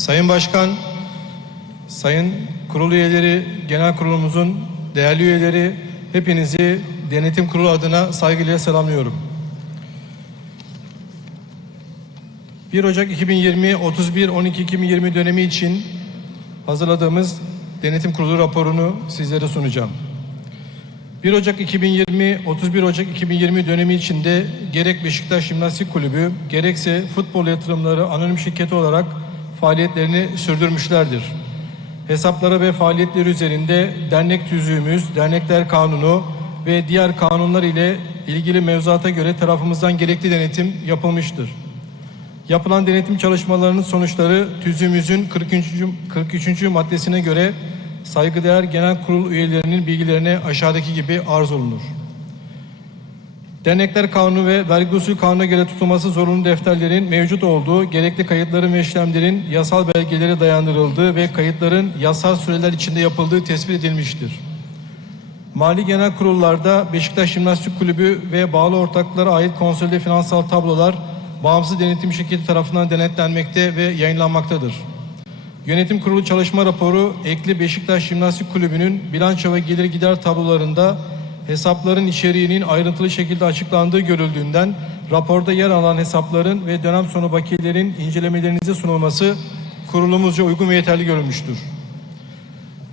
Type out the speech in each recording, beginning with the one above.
Sayın Başkan, Sayın Kurul üyeleri, Genel Kurulumuzun değerli üyeleri, hepinizi Denetim Kurulu adına saygıyla selamlıyorum. 1 Ocak 2020, 31 12 2020 dönemi için hazırladığımız Denetim Kurulu raporunu sizlere sunacağım. 1 Ocak 2020, 31 Ocak 2020 dönemi içinde gerek Beşiktaş Jimnastik Kulübü gerekse futbol yatırımları anonim şirketi olarak faaliyetlerini sürdürmüşlerdir. Hesapları ve faaliyetleri üzerinde dernek tüzüğümüz, dernekler kanunu ve diğer kanunlar ile ilgili mevzuata göre tarafımızdan gerekli denetim yapılmıştır. Yapılan denetim çalışmalarının sonuçları tüzüğümüzün 43. 43. maddesine göre saygıdeğer genel kurul üyelerinin bilgilerine aşağıdaki gibi arz olunur. Dernekler Kanunu ve Vergi Usulü Kanunu'na göre tutulması zorunlu defterlerin mevcut olduğu, gerekli kayıtların ve işlemlerin yasal belgelere dayandırıldığı ve kayıtların yasal süreler içinde yapıldığı tespit edilmiştir. Mali genel kurullarda Beşiktaş Jimnastik Kulübü ve bağlı ortaklara ait konsolide finansal tablolar bağımsız denetim şirketi tarafından denetlenmekte ve yayınlanmaktadır. Yönetim Kurulu çalışma raporu ekli Beşiktaş Jimnastik Kulübü'nün bilanço ve gelir gider tablolarında hesapların içeriğinin ayrıntılı şekilde açıklandığı görüldüğünden raporda yer alan hesapların ve dönem sonu bakiyelerin incelemelerinize sunulması kurulumuzca uygun ve yeterli görülmüştür.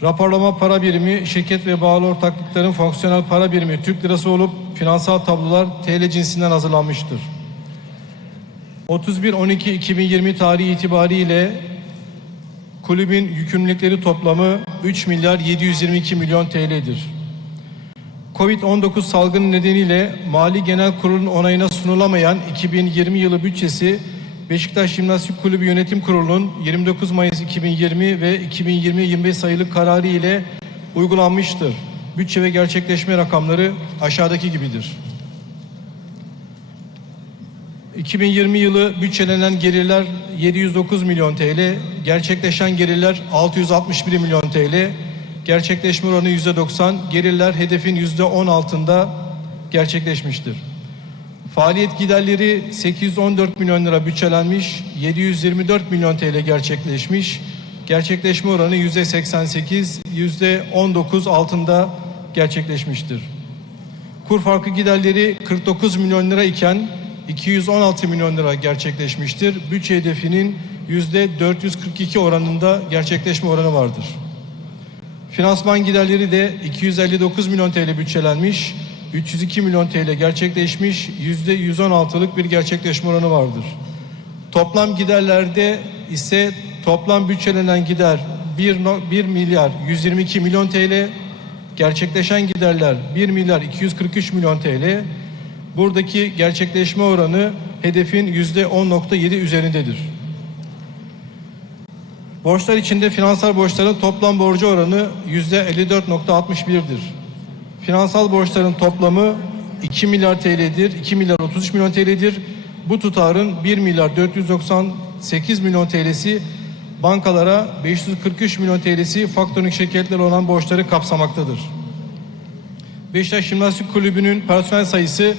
Raporlama para birimi, şirket ve bağlı ortaklıkların fonksiyonel para birimi Türk lirası olup finansal tablolar TL cinsinden hazırlanmıştır. 31-12-2020 tarihi itibariyle kulübün yükümlülükleri toplamı 3 milyar 722 milyon TL'dir. Covid-19 salgını nedeniyle Mali Genel Kurulu'nun onayına sunulamayan 2020 yılı bütçesi Beşiktaş Jimnastik Kulübü Yönetim Kurulu'nun 29 Mayıs 2020 ve 2020-25 sayılı kararı ile uygulanmıştır. Bütçe ve gerçekleşme rakamları aşağıdaki gibidir. 2020 yılı bütçelenen gelirler 709 milyon TL, gerçekleşen gelirler 661 milyon TL, gerçekleşme oranı %90, gelirler hedefin %10 altında gerçekleşmiştir. Faaliyet giderleri 814 milyon lira bütçelenmiş, 724 milyon TL gerçekleşmiş, gerçekleşme oranı %88, %19 altında gerçekleşmiştir. Kur farkı giderleri 49 milyon lira iken 216 milyon lira gerçekleşmiştir. Bütçe hedefinin yüzde 442 oranında gerçekleşme oranı vardır. Finansman giderleri de 259 milyon TL bütçelenmiş, 302 milyon TL gerçekleşmiş, yüzde 116'lık bir gerçekleşme oranı vardır. Toplam giderlerde ise toplam bütçelenen gider 1, 1 milyar 122 milyon TL, gerçekleşen giderler 1 milyar 243 milyon TL, Buradaki gerçekleşme oranı hedefin yüzde 10.7 üzerindedir. Borçlar içinde finansal borçların toplam borcu oranı yüzde 54.61'dir. Finansal borçların toplamı 2 milyar TL'dir, 2 milyar 33 milyon TL'dir. Bu tutarın 1 milyar 498 milyon TL'si bankalara 543 milyon TL'si faktörlük şirketleri olan borçları kapsamaktadır. Beşiktaş Jimnastik Kulübü'nün personel sayısı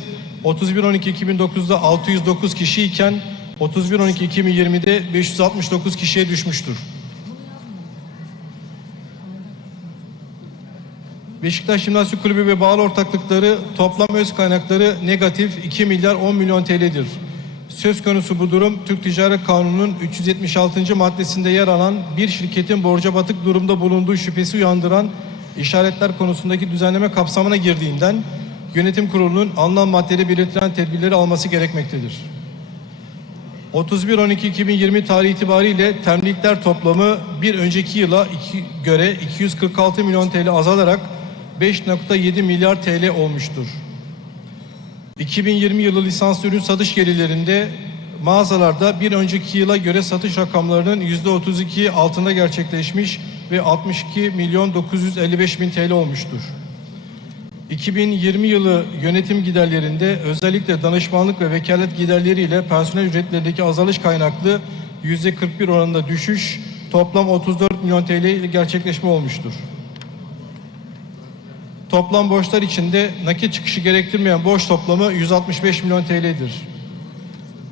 31-12-2009'da 609 kişi iken 31-12-2020'de 569 kişiye düşmüştür. Beşiktaş Jimnastik Kulübü ve bağlı ortaklıkları toplam öz kaynakları negatif 2 milyar 10 milyon TL'dir. Söz konusu bu durum Türk Ticaret Kanunu'nun 376. maddesinde yer alan bir şirketin borca batık durumda bulunduğu şüphesi uyandıran işaretler konusundaki düzenleme kapsamına girdiğinden Yönetim Kurulu'nun anlam maddede belirtilen tedbirleri alması gerekmektedir. 31-12-2020 tarihi itibariyle temlikler toplamı bir önceki yıla iki, göre 246 milyon TL azalarak 5.7 milyar TL olmuştur. 2020 yılı lisanslı ürün satış gelirlerinde mağazalarda bir önceki yıla göre satış rakamlarının %32 altında gerçekleşmiş ve 62 milyon 955 bin TL olmuştur. 2020 yılı yönetim giderlerinde özellikle danışmanlık ve vekalet giderleriyle personel ücretlerindeki azalış kaynaklı yüzde 41 oranında düşüş toplam 34 milyon TL ile gerçekleşme olmuştur. Toplam borçlar içinde nakit çıkışı gerektirmeyen borç toplamı 165 milyon TL'dir.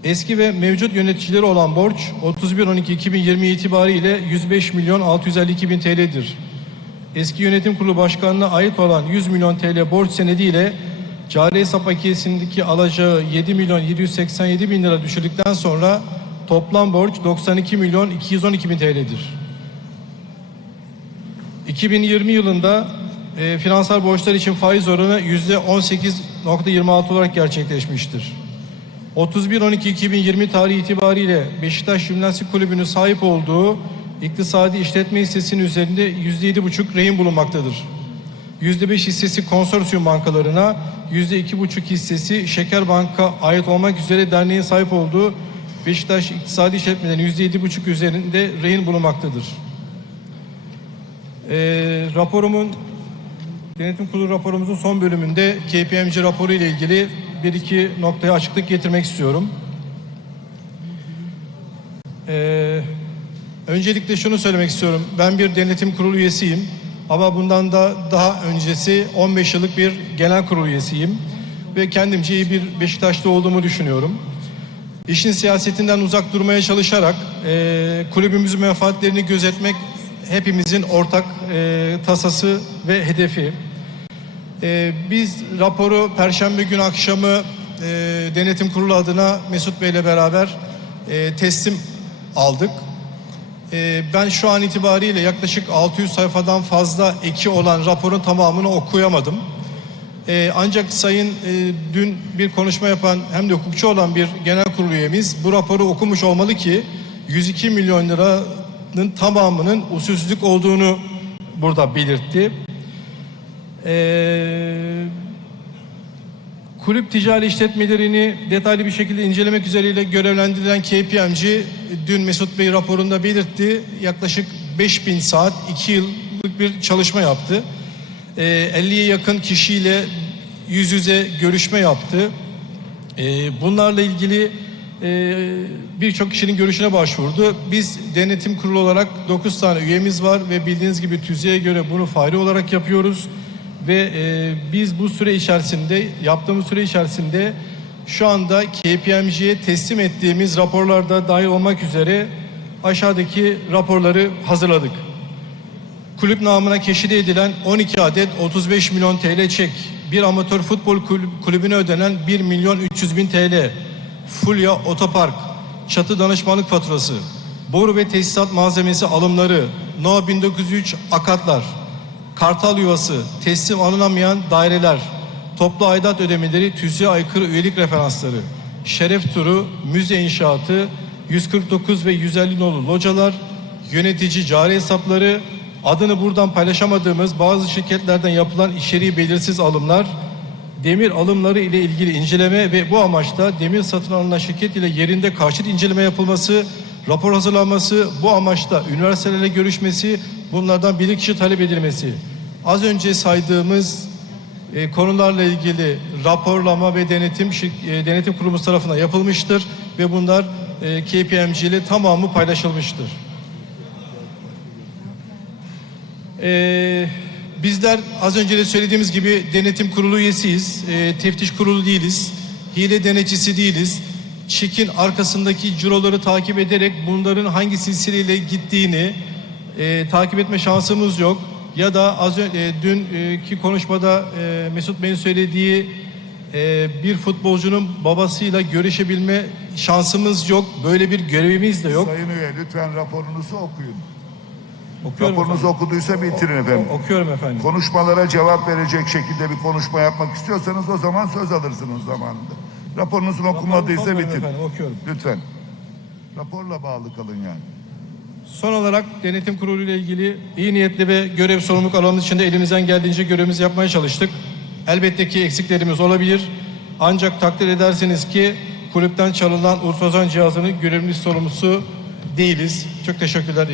Eski ve mevcut yöneticileri olan borç 31.12.2020 itibariyle 105 milyon 652 bin TL'dir. Eski yönetim kurulu başkanına ait olan 100 milyon TL borç senediyle cari hesap akiyesindeki alacağı 7 milyon 787 bin lira düşürdükten sonra toplam borç 92 milyon 212 bin TL'dir. 2020 yılında e, finansal borçlar için faiz oranı %18.26 olarak gerçekleşmiştir. 31.12.2020 tarihi itibariyle Beşiktaş Jimnastik Kulübü'nün sahip olduğu iktisadi işletme hissesinin üzerinde %7,5 rehin bulunmaktadır. %5 hissesi konsorsiyum bankalarına, %2,5 hissesi Şeker Bank'a ait olmak üzere derneğin sahip olduğu Beşiktaş İktisadi İşletmelerinin %7,5 üzerinde rehin bulunmaktadır. Ee, raporumun Denetim Kurulu raporumuzun son bölümünde KPMG raporu ile ilgili bir iki noktaya açıklık getirmek istiyorum. Ee, öncelikle şunu söylemek istiyorum. Ben bir denetim kurulu üyesiyim. Ama bundan da daha öncesi 15 yıllık bir genel kurul üyesiyim. Ve kendimce iyi bir Beşiktaşlı olduğumu düşünüyorum. İşin siyasetinden uzak durmaya çalışarak e, kulübümüzün menfaatlerini gözetmek hepimizin ortak e, tasası ve hedefi. E, biz raporu Perşembe günü akşamı e, denetim kurulu adına Mesut Bey ile beraber e, teslim aldık. E, ben şu an itibariyle yaklaşık 600 sayfadan fazla eki olan raporun tamamını okuyamadım. Ee, ancak sayın e, dün bir konuşma yapan hem de hukukçu olan bir genel kurulu üyemiz bu raporu okumuş olmalı ki 102 milyon liranın tamamının usulsüzlük olduğunu burada belirtti. Ee, kulüp ticari işletmelerini detaylı bir şekilde incelemek üzere görevlendirilen KPMG dün Mesut Bey raporunda belirtti. Yaklaşık 5000 saat 2 yıllık bir çalışma yaptı. Ee, 50'ye yakın kişiyle yüz yüze görüşme yaptı. Ee, bunlarla ilgili e, birçok kişinin görüşüne başvurdu. Biz denetim kurulu olarak 9 tane üyemiz var ve bildiğiniz gibi tüzüğe göre bunu faili olarak yapıyoruz. Ve e, biz bu süre içerisinde yaptığımız süre içerisinde şu anda KPMG'ye teslim ettiğimiz raporlarda dahil olmak üzere aşağıdaki raporları hazırladık. Kulüp namına keşide edilen 12 adet 35 milyon TL çek, bir amatör futbol kulübüne ödenen 1 milyon 300 bin TL, Fulya Otopark, çatı danışmanlık faturası, boru ve tesisat malzemesi alımları, No 1903 akatlar, Kartal Yuvası, teslim alınamayan daireler, toplu aidat ödemeleri, tüzüğe aykırı üyelik referansları, şeref turu, müze inşaatı, 149 ve 150 nolu localar, yönetici cari hesapları, adını buradan paylaşamadığımız bazı şirketlerden yapılan içeriği belirsiz alımlar, demir alımları ile ilgili inceleme ve bu amaçla demir satın alınan şirket ile yerinde karşıt inceleme yapılması, rapor hazırlanması, bu amaçla üniversitelerle görüşmesi, bunlardan bir kişi talep edilmesi. Az önce saydığımız e, konularla ilgili raporlama ve denetim e, denetim kurumu tarafından yapılmıştır ve bunlar e, KPMG ile tamamı paylaşılmıştır. Ee, bizler az önce de söylediğimiz gibi denetim kurulu üyesiyiz. Ee, teftiş kurulu değiliz. Hile denetçisi değiliz. Çekin arkasındaki ciroları takip ederek bunların hangi silsileyle gittiğini e, takip etme şansımız yok. Ya da az önce dünkü konuşmada e, Mesut Bey'in söylediği e, bir futbolcunun babasıyla görüşebilme şansımız yok. Böyle bir görevimiz de yok. Sayın üye lütfen raporunuzu okuyun. Okuyorum Raporunuzu efendim. okuduysa bitirin efendim. Okuyorum efendim. Konuşmalara cevap verecek şekilde bir konuşma yapmak istiyorsanız o zaman söz alırsınız zamanında. Raporunuzun okunmadıysa bitir. efendim, okuyorum. Lütfen. Raporla bağlı kalın yani. Son olarak denetim kurulu ile ilgili iyi niyetli ve görev sorumluluk alanı içinde elimizden geldiğince görevimizi yapmaya çalıştık. Elbette ki eksiklerimiz olabilir. Ancak takdir edersiniz ki kulüpten çalınan ultrason cihazının görevli sorumlusu değiliz. Çok teşekkürler.